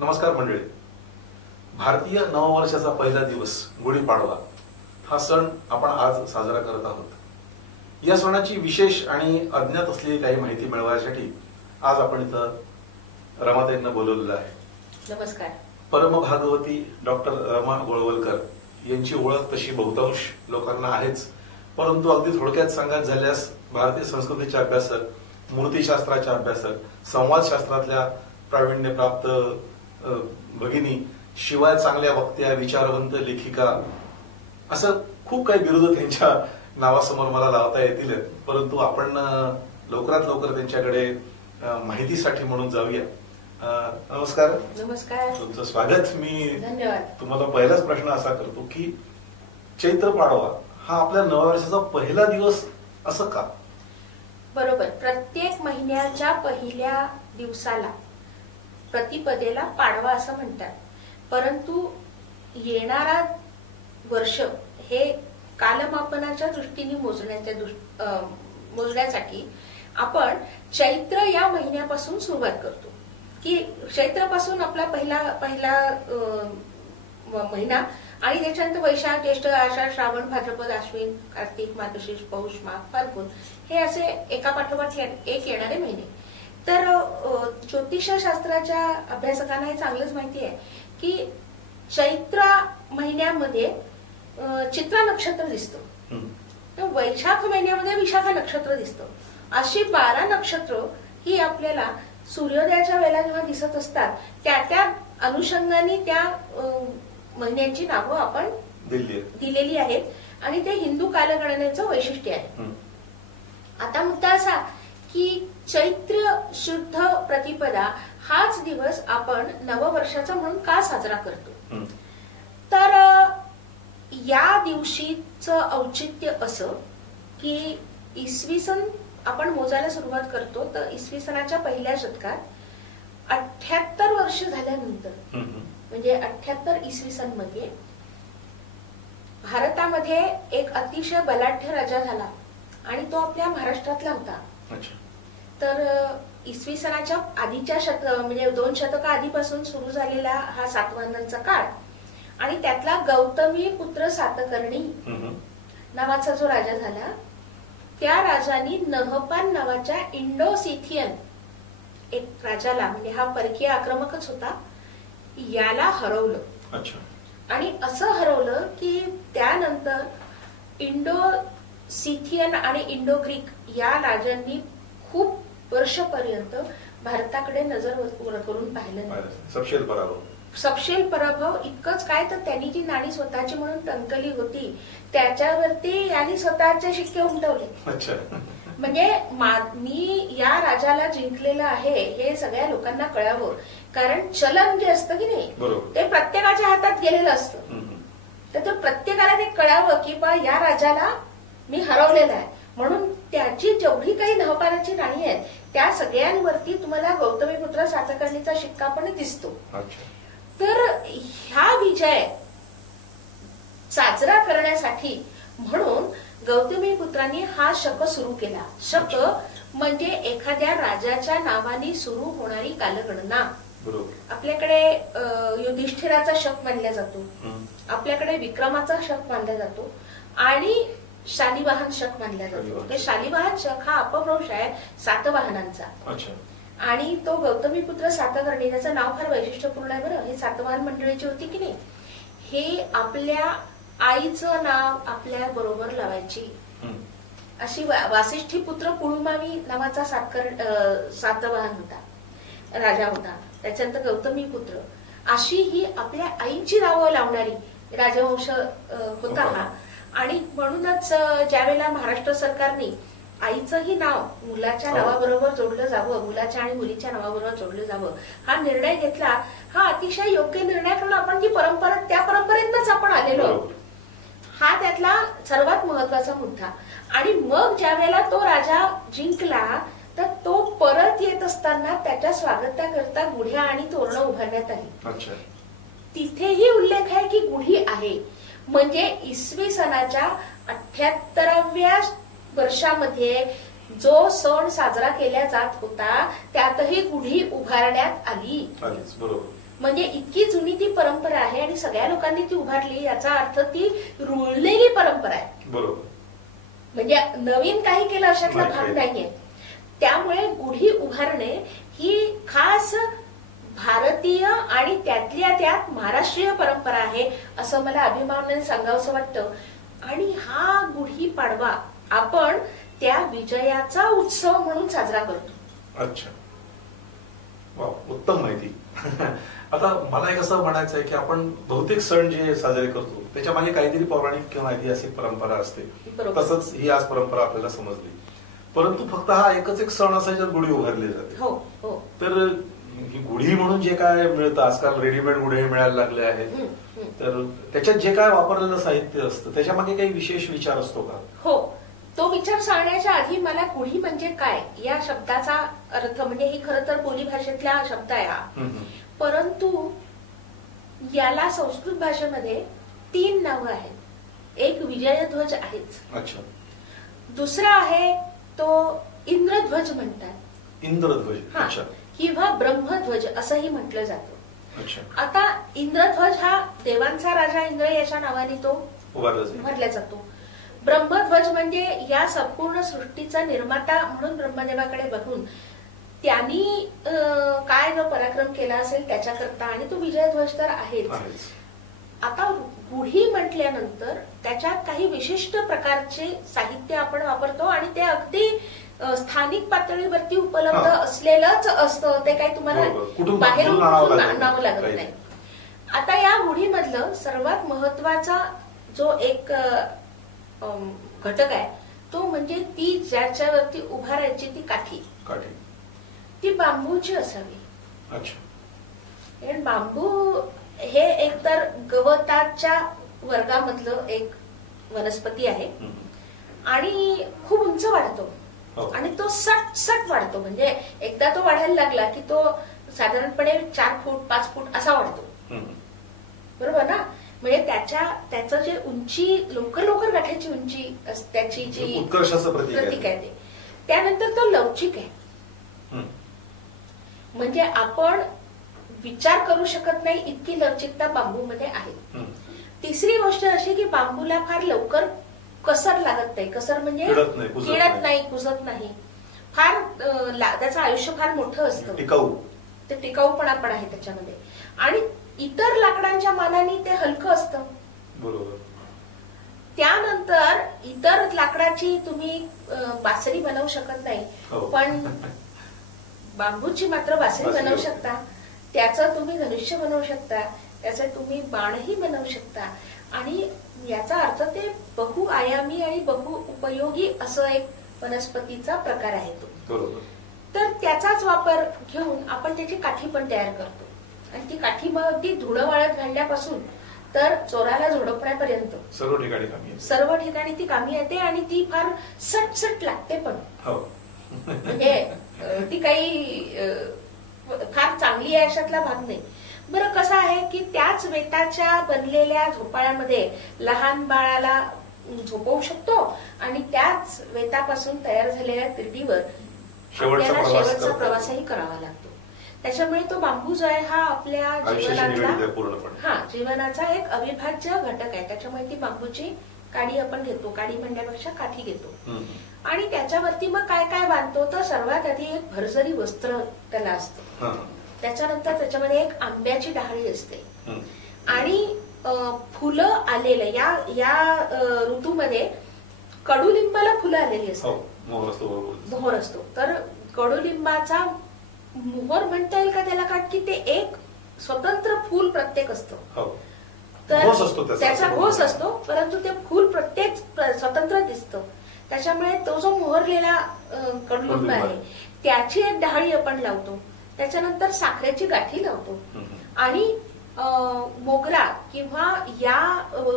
नमस्कार मंडळी. भारतीय नववर्षाचा पहिला दिवस गुढीपाडवा हा सण आपण आज साजरा करत आहोत. या सणाची विशेष आणि अज्ञात असलेली काही माहिती मिळवण्यासाठी आज आपण इथं रमाताईंना बोलवलेलं आहे. नमस्कार. परमभागवती डॉक्टर रमा गोळवलकर यांची ओळख तशी बहुतांश लोकांना आहेच, परंतु अगदी थोडक्यात सांगायचं झाल्यास भारतीय संस्कृतीचे अभ्यासक, मूर्तिशास्त्राचे अभ्यासक, संवादशास्त्रातल्या प्रावीण्यप्राप्त भगिनी, शिवाय चांगल्या वक्त्या, विचारवंत लेखिका, असं खूप काही बिरुद त्यांच्या नावासमोर मला लावता येतील. परंतु आपण लवकरात लवकर त्यांच्याकडे माहितीसाठी म्हणून जाऊया. नमस्कार. नमस्कार. तुमचं स्वागत. मी धन्यवाद. तुम्हाला पहिलाच प्रश्न असा करतो की चैत्र पाडवा हा आपल्या नववर्षाचा पहिला दिवस असं का? बरोबर. प्रत्येक महिन्याच्या पहिल्या दिवसाला, प्रतिपदेला पाडवा असं म्हणतात. परंतु येणारा वर्ष हे कालमापनाच्या दृष्टीने मोजण्यासाठी आपण चैत्र या महिन्यापासून सुरुवात करतो. की चैत्रापासून आपला पहिला महिना आणि त्याच्यानंतर वैशाख, ज्येष्ठ, आषाढ, श्रावण, भाद्रपद, आश्विन, कार्तिक, मार्गशीर्ष, पौष, माघ, फाल्गुन हे असे एका पाठोपाठ एक येणारे महिने. तर ज्योतिषशास्त्राच्या अभ्यासकांना हे चांगलंच माहिती आहे की चैत्र महिन्यामध्ये चित्रा नक्षत्र दिसतं, वैशाख महिन्यामध्ये विशाखा नक्षत्र दिसतं. अशी 12 नक्षत्र ही आपल्याला सूर्योदयाच्या वेळेला जेव्हा दिसत असतात त्या अनुषंगाने त्या महिन्यांची नावं आपण दिलेली आहेत आणि ते हिंदू कालगणनेचं वैशिष्ट्य आहे. आता मुद्दा असा की चैत्र शुद्ध प्रतिपदा हाच दिवस आपण नववर्षाचा म्हणून का साजरा करतो? तर या दिवशीचं औचित्य असं की इसवी सन आपण मोजायला सुरुवात करतो तर इसवी सनाच्या पहिल्या शतकात 78 वर्ष झाल्यानंतर, म्हणजे 78 इसवी सन मध्ये भारतामध्ये एक अतिशय बलाढ्य राजा झाला आणि तो आपल्या महाराष्ट्रातला होता. तर इसवी सनाच्या आधीच्या म्हणजे 2 शतक आधीपासून सुरू झालेला हा सातवाहनांचा काळ आणि त्यातला गौतमी पुत्र सातकर्णी नावाचा जो राजा झाला त्या राजानी नहपान नावाच्या इंडो सिथियन एक राजाला, म्हणजे हा परकीय आक्रमकच होता, याला हरवलं. आणि असं हरवलं की त्यानंतर इंडो सिथियन आणि इंडो ग्रीक या राजांनी खूप वर्षपर्यंत भारताकडे नजर करून पाहिलं नाही. सपशेल पराभव. इतकंच काय तर त्यांनी जी नाणी स्वतःची म्हणून टंकली होती त्याच्यावरती यांनी स्वतःचे शिक्के उमटवले. म्हणजे मी या राजाला जिंकलेलं आहे हे सगळ्या लोकांना कळावं, कारण चलन जे असतं की नाही ते प्रत्येकाच्या हातात गेलेलं असतं. तर प्रत्येकाला ते कळावं की बा या राजाला मी हरवलेलं आहे, म्हणून त्याची जेवढी काही नहपानाची नाणी आहेत त्या सगळ्यांवरती तुम्हाला गौतमीपुत्र सातकर्णीचा शिक्का पण दिसतो. तर ह्या विजय साजरा करण्यासाठी म्हणून गौतमीपुत्रांनी हा शक सुरू केला. शक म्हणजे एखाद्या राजाच्या नावाने सुरू होणारी कालगणना. आपल्याकडे युधिष्ठिराचा शक मानला जातो, आपल्याकडे विक्रमाचा शक मानला जातो आणि शालिवाहन शक मानला जातो. ते शालिवाहन शक हा अपभ्रंश आहे सातवाहनांचा. आणि तो गौतमीपुत्र सातकर्णी, त्याचं नाव फार वैशिष्ट्यपूर्ण आहे बरं. हे सातवाहन मंडळीची होती की नाही, हे आपल्या आईचं नाव आपल्या बरोबर लावायची. अशी वासिष्ठी पुत्र पुळुमावी नावाचा सातवाहन होता, राजा होता. त्याच्यानंतर गौतमी पुत्र, अशी ही आपल्या आईची नावं लावणारी राजवंश होता हा. आणि म्हणूनच ज्यावेळेला महाराष्ट्र सरकारने आईचंही नाव मुलाच्या नावाबरोबर जोडलं जावं, मुलाच्या आणि मुलीच्या नावाबरोबर जोडलं जावं हा निर्णय घेतला. हा अतिशय योग्य निर्णय, कारण आपण जी परंपरा त्या परंपरेतच आपण आलेलो आहोत. हा त्यातला सर्वात महत्वाचा मुद्दा. आणि मग ज्या वेळेला तो राजा जिंकला तर तो परत येत असताना त्याच्या स्वागताकरता गुढ्या आणि तोरणं उभारण्यात आली. तिथेही उल्लेख आहे की गुढी म्हणजे इसवी सनाच्या 78व्या वर्षामध्ये जो सण साजरा केला जात होता त्यातही गुढी उभारण्यात आली. बरोबर. म्हणजे इतकी जुनी ती परंपरा आहे आणि सगळ्या लोकांनी ती उभारली, याचा अर्थ ती रुळलेली परंपरा आहे. बरोबर. म्हणजे नवीन काही केलं अशातला भाग नाहीये. त्यामुळे गुढी उभारणे ही खास भारतीय आणि त्यातल्या त्यात महाराष्ट्रीय परंपरा आहे असं मला अभिमानाने सांगावंसं वाटतं. आणि हा गुढी पाडवा आपण त्या विजयाचा उत्सव म्हणून साजरा करतो. अच्छा, वा, उत्तम माहिती. आता मला एक असं म्हणायचं आहे की आपण बहुतेक सण जे साजरे करतो त्याच्या मागे काहीतरी पौराणिक किंवा ऐतिहासिक परंपरा असते. तसंच ही आज परंपरा आपल्याला समजली. परंतु फक्त हा एकच एक सण असा ज्यात गुढी उभारली जाते. हो हो. तर गुढी म्हणून जे काय मिळतं आजकाल रेडीमेड गुढे मिळायला लागले आहेत, तर त्याच्यात जे काय वापरलेलं साहित्य असतं त्याच्या मागे काही विशेष विचार असतो का? हो, तो विचार सांगण्याच्या आधी मला गुढी म्हणजे काय या शब्दाचा अर्थ, म्हणजे ही खरं तर बोली भाषेतला शब्द आहे हा, परंतु याला संस्कृत भाषेमध्ये 3 नावं आहेत. एक विजयध्वज आहेच. अच्छा. दुसरा आहे तो इंद्रध्वज म्हणतात. इंद्रध्वज. अच्छा. किंवा ब्रह्मध्वज असंही म्हटलं जातं. अच्छा. आता इंद्रध्वज हा देवांचा राजा इंद्र याच्या नावाने तो उभारला जातो. ब्रह्मध्वज म्हणजे या संपूर्ण सृष्टीचा निर्माता म्हणून ब्रह्मदेवाकडे बघून त्यांनी काय जो पराक्रम केला असेल त्याच्याकरता, आणि तो विजयध्वज तर आहेच. आता गुढी म्हटल्यानंतर त्याच्यात काही विशिष्ट प्रकारचे साहित्य आपण वापरतो आणि ते अगदी स्थानिक पातळीवरती उपलब्ध असलेलंच असतं. ते काही तुम्हाला बाहेरून आणावं लागत नाही. आता या गुढीमधलं सर्वात महत्वाचा जो एक घटक आहे तो म्हणजे ती ज्याच्यावरती उभारायची ती काठी. ती बांबूची असावी. अच्छा. बांबू हे एकतर गवताच्या वर्गामधलं एक वनस्पती आहे आणि खूप उंच वाढतो आणि तो सट वाढतो. म्हणजे एकदा तो वाढायला लागला की तो साधारणपणे 4 फूट 5 फूट असा वाढतो. बरोबर ना? म्हणजे त्याचं जे उंची लवकर गाठायची उंची त्याची जी उत्कर्षाचं प्रतीक आहे ते, त्यानंतर तो लवचिक आहे. म्हणजे आपण विचार करू शकत नाही इतकी लवचिकता बांबूमध्ये आहे. तिसरी गोष्ट अशी की बांबूला फार लवकर कसर लागत नाही. कसर म्हणजे किडत नाही, कुजत नाही. फार त्याचं आयुष्य फार मोठं असतं. ते टिकाऊपणा पण आहे त्याच्यामध्ये. आणि इतर लाकडांच्या मानाने ते हलकं असतं. बरोबर. त्यानंतर इतर लाकडाची तुम्ही बासरी बनवू शकत नाही, पण बांबूची मात्र बासरी बनवू शकता. त्याचं तुम्ही धनुष्य बनवू शकता, त्याचे तुम्ही बाणही बनवू शकता. आणि याचा अर्थ ते बहुआयामी आणि बहुउपयोगी असं एक वनस्पतीचा प्रकार आहे तो. तर त्याचाच वापर घेऊन आपण त्याची काठी पण तयार करतो. आणि ती काठी मग अगदी धुळं वाळत घालण्यापासून तर चोराला झोडपण्यापर्यंत सर्व ठिकाणी ती कामी येते. आणि ती फार सट लागते पण. म्हणजे ती काही फार चांगली आहे अशातला भाग नाही. बरं, कसं आहे की त्याच वेताच्या बनलेल्या झोपाळ्यामध्ये लहान बाळाला झोपवू शकतो आणि त्याच वेतापासून तयार झालेल्या तिरडीवर आपल्याला शेवटचा प्रवासही करावा लागतो. त्याच्यामुळे तो बांबू जो आहे हा आपल्या जीवनाचा एक अविभाज्य घटक आहे. त्याच्यामुळे ती बांबूची काडी आपण घेतो. काडी म्हणण्यापेक्षा काठी घेतो. आणि त्याच्यावरती मग काय काय बांधतो तर सर्वात आधी एक भरजरी वस्त्र त्याला असतं. त्याच्यानंतर त्याच्यामध्ये एक आंब्याची डहाळी असते आणि फुलं आलेलं या ऋतूमध्ये कडुलिंबाला फुलं आलेली असतात. मोहर असतो. तर कडुलिंबाचा मोहर म्हणता येईल का त्याला? कारण की ते एक स्वतंत्र फूल प्रत्येक असतं. तर त्याचा घोस असतो, परंतु ते फूल प्रत्येक स्वतंत्र दिसतं. त्याच्यामुळे तो जो मोहरलेला कडुलिंब आहे त्याची एक डहाळी आपण लावतो. त्याच्यानंतर साखरेची गाठी लावतो. आणि मोगरा किंवा या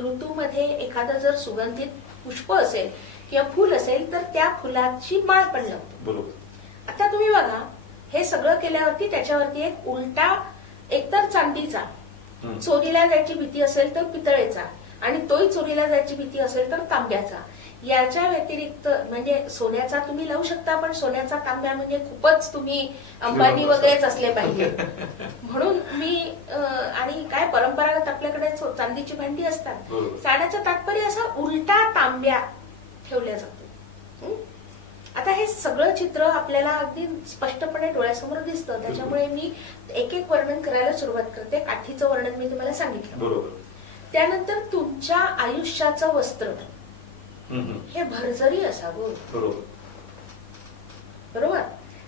ऋतूमध्ये एखादं जर सुगंधित पुष्प असेल किंवा फूल असेल तर त्या फुलाची माळ पण लावतो. आता तुम्ही बघा, हे सगळं केल्यावरती त्याच्यावरती एक उलटा एकतर चांदीचा, चोरीला जायची भीती असेल तर पितळेचा, आणि तोही चोरीला जायची भीती असेल तर तांब्याचा. याच्या व्यतिरिक्त म्हणजे सोन्याचा तुम्ही लावू शकता, पण सोन्याचा तांब्या म्हणजे खूपच तुम्ही अंबानी वगैरेच असले पाहिजे. म्हणून मी आणि काय परंपरागत आपल्याकडे चांदीची भांडी असतात. सांगण्याचं तात्पर्य असं उलटा तांब्या ठेवल्या जातो. आता हे सगळं चित्र आपल्याला अगदी स्पष्टपणे डोळ्यासमोर दिसतं, त्याच्यामुळे मी एक एक वर्णन करायला सुरुवात करते. काठीचं वर्णन मी तुम्हाला सांगितलं. त्यानंतर तुमच्या आयुष्याचं वस्त्र हे भरजरी असावं. बरोबर.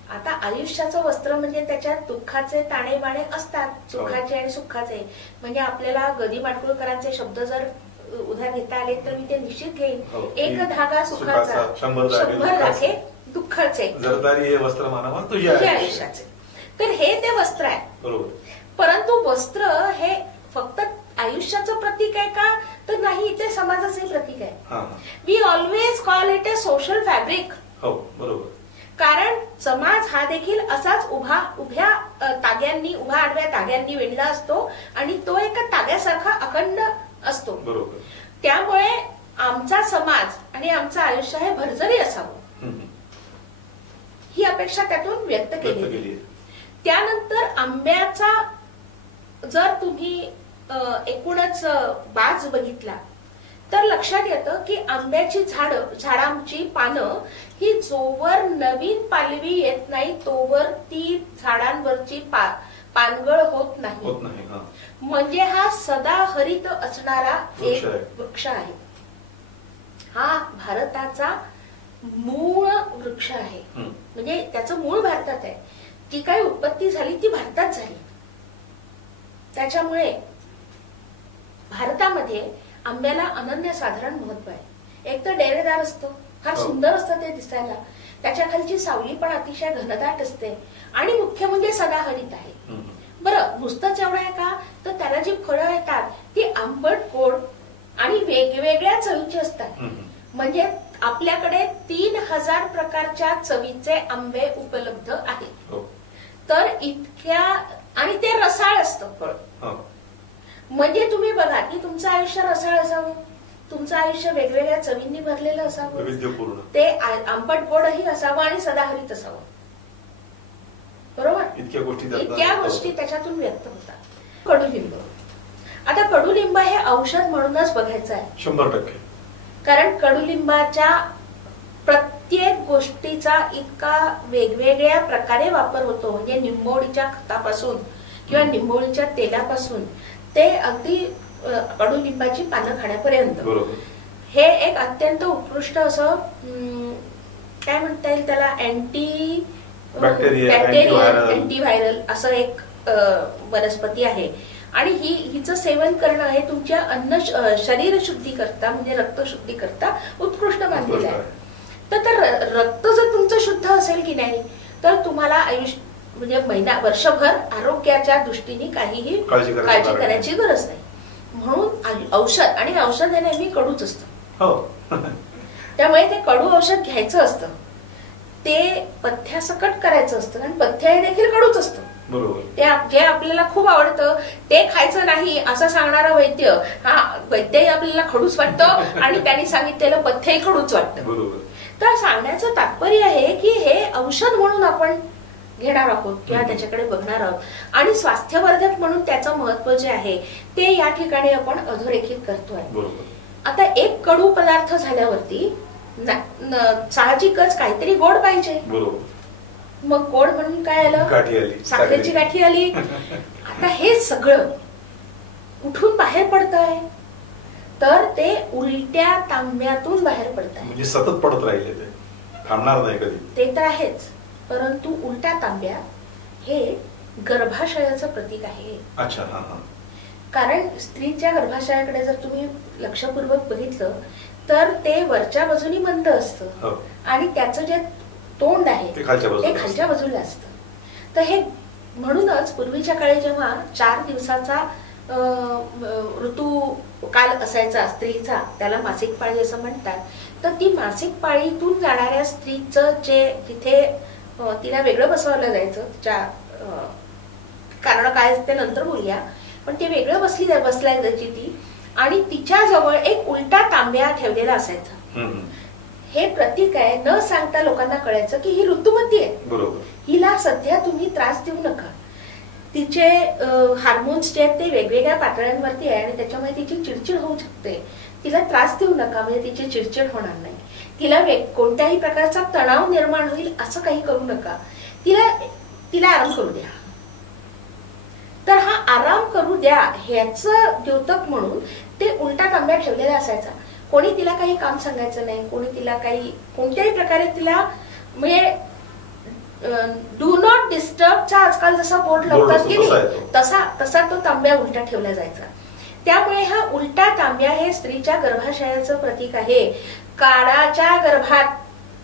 आता आयुष्याचं वस्त्र म्हणजे त्याच्यात दुःखाचे ताणे बाणे असतात, सुखाचे आणि सुखाचे. म्हणजे आपल्याला गदी माडगुळकरांचे शब्द जर उधार घेता आले तर मी ते निश्चित घेईन. एक धागा सुखाचा, 100 धागे दुःखाचे, जरदारी हे वस्त्र मानावा तुझ्या आयुष्याचे. तर हे ते वस्त्र आहे. बरोबर. परंतु वस्त्र हे फक्त आयुष्याचं प्रतीक आहे का, तर नाही, ते समाजाचे प्रतीक आहे. We always call it a social fabric. हो, बरोबर. कारण समाज हा देखील असाच उभ्या ताग्यांनी, उभ्या आडव्या ताग्यांनी वेढला असतो आणि तो एका ताग्यासारखा अखंड असतो. बरोबर. त्यामुळे आमचा समाज आणि आमचं आयुष्य हे भरजरी असावं ही अपेक्षा त्यातून व्यक्त केली. त्यानंतर आंब्याचा जर तुम्ही एकूणच बाज बघितला तर लक्षात येतं की आंब्याची झाडांची पानं ही जोवर नवीन पालवी येत नाही तोवर ती झाडांवरची पानगळ होत नाही. म्हणजे हा सदा हरित असणारा एक वृक्ष आहे. हा भारताचा मूळ वृक्ष आहे. म्हणजे त्याचं मूळ भारतात आहे. जी काही उत्पत्ती झाली ती भारतात झाली. त्याच्यामुळे भारतामध्ये आंब्याला अनन्यसाधारण महत्व आहे. एक तर डेरेदार असतो, फार सुंदर असतं ते दिसायला, त्याच्या खालची सावली पण अतिशय घनदाट असते आणि मुख्य म्हणजे सदाहरित आहे. बरं, नुसतंच एवढं आहे का, तर त्याला जी फळं येतात ती आंबट, गोड आणि वेगवेगळ्या चवीची असतात. म्हणजे आपल्याकडे 3000 प्रकारच्या चवीचे आंबे उपलब्ध आहेत. तर इतक्या, आणि ते रसाळ असतं फळ. म्हणजे तुम्ही बघा की तुमचं आयुष्य रसाळ असावं, तुमचं आयुष्य वेगवेगळ्या चवींनी भरलेलं असावं, ते आंबट गोडही असावं आणि सदाहरित असावं. बरोबर. इतक्या गोष्टी त्याच्यातून व्यक्त होतात. कडुलिंब. आता कडुलिंब हे औषध म्हणूनच बघायचं आहे 100%. कारण कडुलिंबाच्या प्रत्येक गोष्टीचा इतका वेगवेगळ्या प्रकारे वापर होतो. म्हणजे निंबोळीच्या खतापासून किंवा निंबोळीच्या तेलापासून ते अगदी कडुलिंबाची पानं खाण्यापर्यंत हे एक अत्यंत उत्कृष्ट असं काय म्हणता येईल त्याला, अँटीव्हायरल असं एक वनस्पती आहे. आणि हिचं सेवन करणं हे तुमच्या शरीर शुद्धी करता म्हणजे रक्त शुद्धी करता उत्कृष्ट मानलेलं आहे. तर रक्त जर तुमचं शुद्ध असेल की नाही तर तुम्हाला आयुष्य म्हणजे वर्षभर आरोग्याच्या दृष्टीने काहीही काळजी करायची गरज नाही. म्हणून औषध, आणि औषध हे नेहमी कडूच असतं. त्यामुळे ते कडू औषध घ्यायचं असतं, ते पथ्यासकट करायचं असतं, आणि पथ्य हे देखील कडूच असतं. ते जे आपल्याला खूप आवडतं ते खायचं नाही असं सांगणारा वैद्य, वैद्यही आपल्याला खडूच वाटतं आणि त्यांनी सांगितलेलं पथ्यही खडूच वाटतं. तर सांगण्याचं तात्पर्य आहे की हे औषध म्हणून आपण घेणार आहोत किंवा त्याच्याकडे बघणार आहोत, आणि स्वास्थ्यवर्धक म्हणून त्याचं महत्व जे आहे ते या ठिकाणी आपण अधोरेखित करतोय. आता एक कडू पदार्थ झाल्यावरती साहजिकच काहीतरी गोड पाहिजे. मग गोड म्हणून काय आलं, साखरेची गाठी आली. आता हे सगळं कुठून बाहेर पडतंय, तर ते उलट्या तांब्यातून बाहेर पडतंय. म्हणजे सतत पडत राहिले, ते थांबणार नाही कधी. ते तर आहेच, परंतु उलट्या तांब्या हे गर्भाशयाचं प्रतीक आहे. अच्छा. कारण स्त्रीच्या गर्भाशयाकडे जर तुम्ही लक्षपूर्वक बघितलं तर ते वरच्या बाजूनी मंद असतं आणि त्याचं जे तोंड आहे ते खालच्या बाजूला असतं. तर हे म्हणूनच पूर्वीच्या काळी जेव्हा 4 दिवसाचा ऋतू काल असायचा स्त्रीचा, त्याला मासिक पाळी असं म्हणतात, तर ती मासिक पाळीतून जाणाऱ्या स्त्रीचं जे तिथे तिला वेगळं बसवलं जायचं, तिच्या कारण काय ते नंतर बोलूया, पण ते वेगळं बसल्या जायची ती, आणि तिच्याजवळ एक उलटा तांब्या ठेवलेला असायचा. हे प्रतीक आहे, न सांगता लोकांना कळायचं की ही ऋतुमती आहे. बरोबर. हिला सध्या तुम्ही त्रास देऊ नका. तिचे हार्मोन्स जे आहेत ते वेगवेगळ्या पातळ्यांवरती आहे आणि त्याच्यामुळे तिची चिडचिड होऊ शकते. तिला त्रास देऊ नका, म्हणजे तिची चिडचिड होणार नाही. तिला कोणत्याही प्रकारचा तणाव निर्माण होईल असं काही करू नका. तिला आराम करू द्या. तर हा आराम करू द्या ह्याचं द्योतक म्हणून ते उलटा तांब्या ठेवलेला असायचा. कोणी तिला काही काम सांगायचं नाही, कोणी तिला काही कोणत्याही प्रकारे तिला म्हणजे डू नॉट डिस्टर्बचा आजकाल जसा बोर्ड लावतात की नाही तसा तो तांब्या उलटा ठेवला जायचा. त्यामुळे हा उलटा तांब्या हे स्त्रीच्या गर्भाशयाचं प्रतीक आहे. काळाच्या गर्भात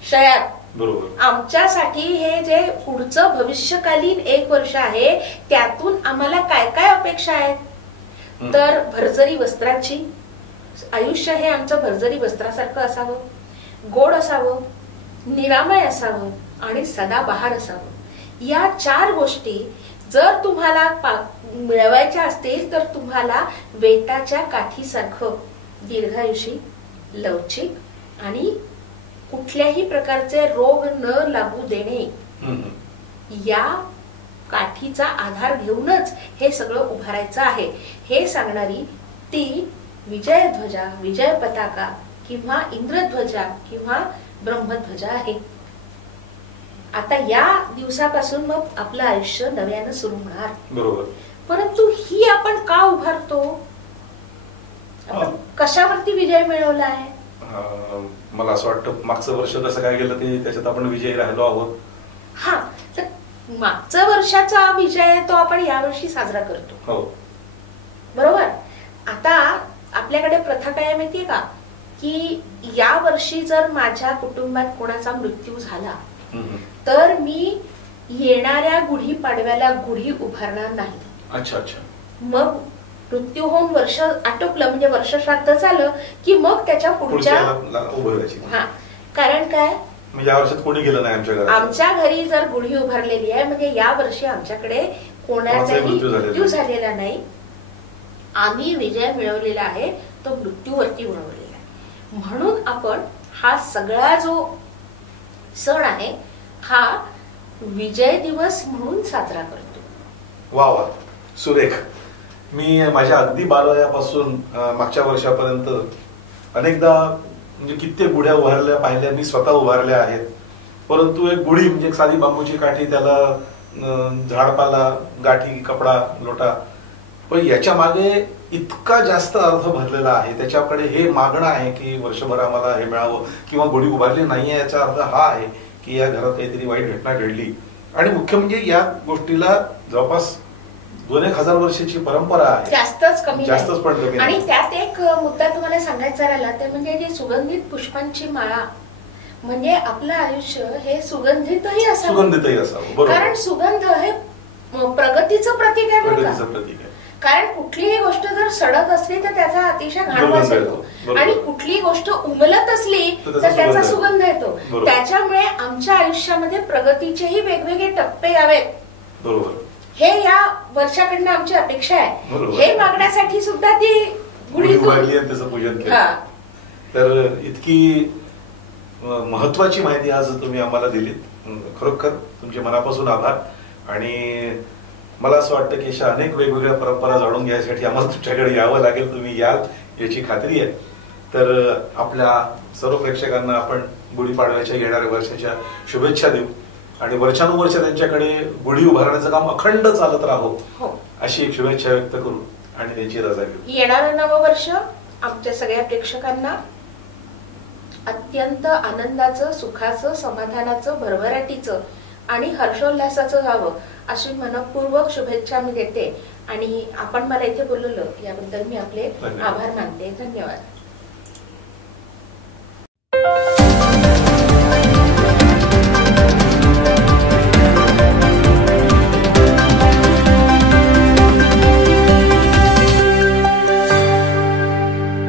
शयात बरोबर आमच्यासाठी हे जे पुढचं भविष्यकालीन 1 वर्ष आहे त्यातून आम्हाला काय काय अपेक्षा आहेत. तर भरजरी वस्त्राची, आयुष्य हे आमचं भरजरी वस्त्रासारखं असावं, गोड असावं, निरामय असावं आणि सदाबहार असावं. या 4 गोष्टी जर तुम्हाला मिळवायच्या असतील तर तुम्हाला वेताच्या काठीसारखं दीर्घायुषी, लवचिक आणि कुठल्याही प्रकारचे रोग न लागू देणे या काठीचा आधार घेऊनच हे सगळं उभारायचं आहे. हे सांगणारी ती विजयध्वजा, विजय पताका किंवा इंद्रध्वजा किंवा ब्रह्मध्वजा आहे. आता या दिवसापासून मग आपलं आयुष्य नव्यानं सुरू होणार. बरोबर. परंतु ही आपण का उभारतो? कशावरती विजय मिळवला आहे? मला असं वाटतं मागचं वर्ष कसं काय गेलं ते त्याच्यात आपण विजयी राहिलो आहोत. हा, तर मागच्या वर्षाचा विजय तो आपण यावर्षी साजरा करतो. हो बरोबर. आता आपल्याकडे प्रथा काय माहितीये का की या वर्षी जर माझ्या कुटुंबात कोणाचा मृत्यू झाला तर मी येणाऱ्या गुढीपाडव्याला गुढी उभारणार नाही. अच्छा अच्छा. मग मृत्यू होऊन वर्ष आटोपलं म्हणजे वर्ष श्राद्ध झालं की मग त्याच्या पुढच्या हा. कारण काय, या वर्षात कोणी गेलं नाही आमच्या घरात. आमच्या घरी जर गुढी उभारलेली आहे म्हणजे या वर्षी आमच्याकडे कोणाचाही मृत्यू झालेला नाही. आम्ही विजय मिळवलेला आहे तो मृत्यूवरती मिळवलेला आहे. म्हणून आपण हा सगळा जो सण आहे हा विजय दिवस म्हणून साजरा करतो. वा वा, सुरेख. मी माझ्या अगदी बालवयापासून मागच्या वर्षापर्यंत अनेकदा म्हणजे कित्येक गुढ्या उभारल्या पाहिल्या, मी स्वतः उभारल्या आहेत. परंतु एक गुढी म्हणजे एक साधी बांबूची काठी, त्याला झाडपाला, गाठी, कपडा, लोटा, पण याच्या मागे इतका जास्त अर्थ भरलेला आहे. त्याच्याकडे हे मागणं आहे की वर्षभर आम्हाला हे मिळावं, किंवा गुढी उभारली नाहीये याचा अर्थ हा आहे की या घरात काहीतरी वाईट घटना घडली. आणि मुख्य म्हणजे या गोष्टीला जवळपास 2,000 वर्षाची परंपरा आहे. जास्तच कमी कमी. आणि त्यात एक मुद्दा तुम्हाला सांगायचा राहिला ते म्हणजे जी सुगंधित पुष्पांची माळा. म्हणजे आपलं आयुष्य हे सुगंधितही असावं. कारण सुगंध हे प्रगतीचं प्रतीक आहे. कारण कुठलीही गोष्ट जर सडक असली तर त्याचा अतिशय घाण वास येतो आणि कुठलीही गोष्ट उमलत असली तर त्याचा सुगंध येतो. त्याच्यामुळे आमच्या आयुष्यामध्ये प्रगतीचेही वेगवेगळे टप्पे यावेत. बरोबर. हे या वर्षाकडनं आमची अपेक्षा आहे. हे मागण्यासाठी सुद्धा ती गुढी उभारली आणि त्याचं पूजन केलं. तर इतकी महत्वाची माहिती आज तुम्ही आम्हाला दिलीत, खरोखर तुमचे मनापासून आभार. आणि मला असं वाटतं की अशा अनेक वेगवेगळ्या परंपरा जाणून घ्यायसाठी आम्हाला तुमच्याकडे यावं लागेल. तुम्ही याल याची खात्री आहे. तर आपल्या सर्व प्रेक्षकांना आपण गुढीपाडव्याच्या येणाऱ्या वर्षाच्या शुभेच्छा देऊ आणि वर्षानुवर्ष त्यांच्याकडे गुढी उभारण्याचं काम अखंड चालत राहो अशी एक शुभेच्छा व्यक्त करू आणि त्यांची रजा घेऊ. येणारं नववर्ष आमच्या सगळ्या प्रेक्षकांना अत्यंत आनंदाचं, सुखाचं, समाधानाचं, भरभराटीचं आणि हर्षोल्लासाचं व्हावं अशी मनपूर्वक शुभेच्छा मी देते. आणि आपण मला इथे बोलवलं याबद्दल मी आपले आभार मानते. धन्यवाद.